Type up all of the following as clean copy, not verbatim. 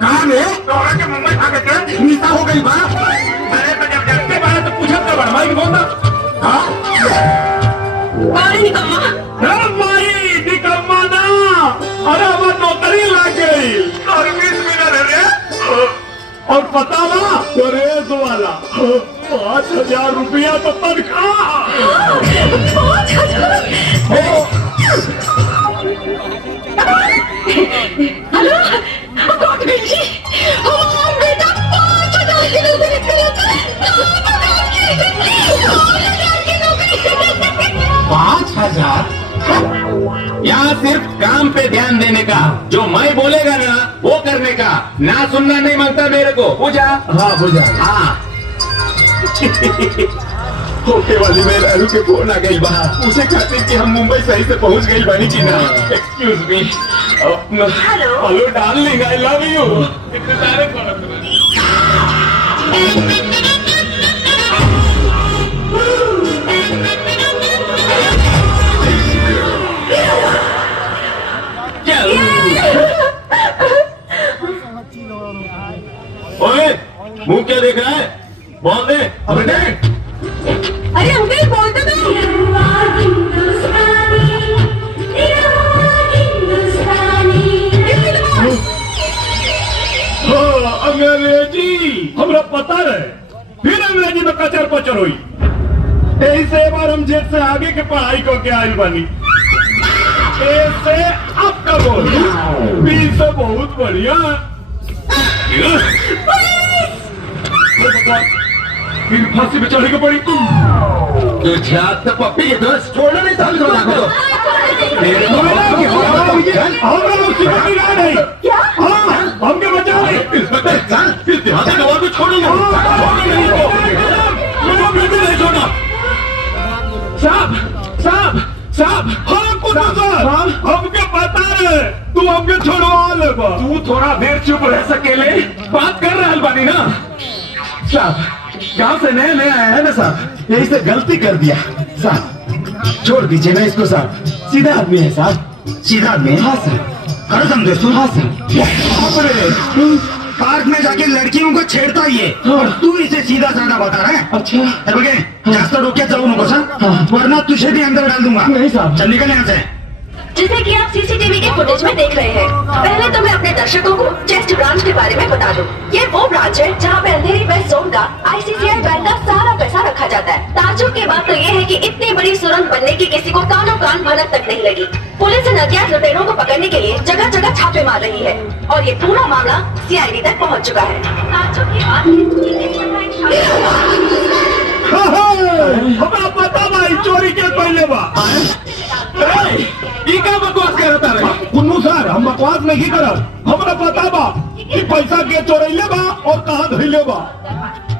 कहाँ में तोरा के मुंबई खा के नीता हो गई बा। अरे तो जब जगते बारे तो पूछत का बड़ा माई कौन था? हाँ मारी निकम्मा ना। अरे हमार नौकरी लग गई सर्विस मिलल रे। और पता ना रेस वाला 5,000 रुपया तो तनख्वाह। 5,000। हेलो डॉक्टर जी, हमारा बेटा 5,000 की नौकरी करता है। 5,000? यहाँ सिर्फ काम पे ध्यान देने का, जो मैं बोलेगा ना वो करने का, ना सुनना नहीं मांगता मेरे को। पूजा? हाँ पूजा। हाँ होके वाली में लालू के फोन आ गई बा, उसे खातिर कि हम मुंबई सही से पहुंच गई बनी की ना। Excuse me. Hello darling, I love you. इंतजार करो। ओए मुंह क्या देख रहा है? बोल दे। अरे अंकल बोल दो अंग्रेजी हमरा पता है, फिर अंग्रेजी में कचर पचर हुई। यही से बार हम जेट से आगे के पढ़ाई करके आयल बनी। ऐसे अब का बोल बी से बहुत बढ़िया। फिर फांसी पे चढ़े के पड़ी तुम। तो पप्पी के दोस्त छोड़ना नहीं था। हमके बचाओ। छोड़ूंगा नहीं छोड़ना। साहब साहब साहब हमके बता रहे, तू हमके छोड़वा ले। तू थोड़ा देर चुप रह सकेले, बात कर रहा बानी ना। साहब गांव से नया नया आया है ना साहब, यही से गलती कर दिया साहब, छोड़ दीजिए ना इसको साहब। सीधा आदमी है साहब, सीधा आदमी। हाँ सर। करो समझे सुन। हाँ सर। पार्क में जाके लड़कियों को छेड़ता ही है और तू इसे सीधा साधा बता रहा है। अच्छा जास्त रोके जाऊ नको सा, वरना तुझे भी अंदर डाल दूंगा। नहीं साहब। चल निकल यहाँ से। जैसे कि आप सीसीटीवी के फुटेज में देख रहे हैं, पहले तो मैं अपने दर्शकों को चेस्ट ब्रांच के बारे में बता दूं। ये वो ब्रांच है जहां पे अंधेरी वेस्ट जोन का आईसीसीआई बैंक का सारा पैसा रखा जाता है। ताज्जुब की बात तो ये है कि इतनी बड़ी सुरंग बनने की किसी को कानों कान भनक तक नहीं लगी। पुलिस इन अज्ञात लुटेरों को पकड़ने के लिए जगह जगह छापे मार रही है और ये पूरा मामला सीआईडी तक पहुँच चुका है। ताज्जुब की बात हमें पता भाई चोरी के पहले बा। क्या बकवास करता है कुन्नू सर? हम बकवास नहीं करब, हमरा पता बा कि पैसा के चोरैले बा और कहाँ धैले बा।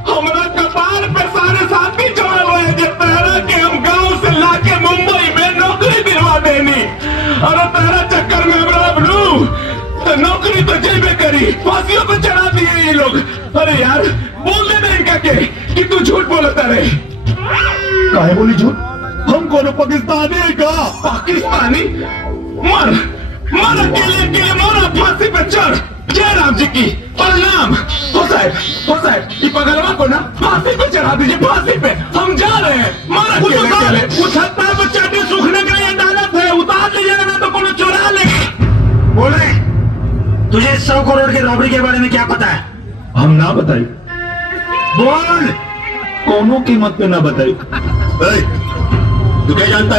हमरा कपार पे सारे साथी चोरल हुए जब तहरा के हम गांव से लाके मुंबई में नौकरी दिलवा देनी। अरे तहरा चक्कर में हमरा बनू तो नौकरी तो जेबे करी, फांसियों पे चढ़ा दिए ये लोग। अरे यार बोलने दे इनका के कि तू झूठ बोलता रहे। काहे बोली झूठ? हम कोनो पाकिस्तानी है का? पाकिस्तानी? मर मर अकेले अकेले मर, फांसी पे चढ़। जय राम जी की प्रणाम। हो साहब ये पगलवा को ना फांसी पे चढ़ा दीजिए, फांसी पे। हम जा रहे हैं, मर अकेले अकेले। उछत्ता बच्चा के सूखने के लिए अदालत है, उतार लीजिएगा ना तो कोनो चुरा ले। बोल रहे तुझे 100 करोड़ के रॉबरी के बारे में क्या पता है? हम ना बताई। बोल। कोनो कीमत पे ना बताई। तू क्या जानता है?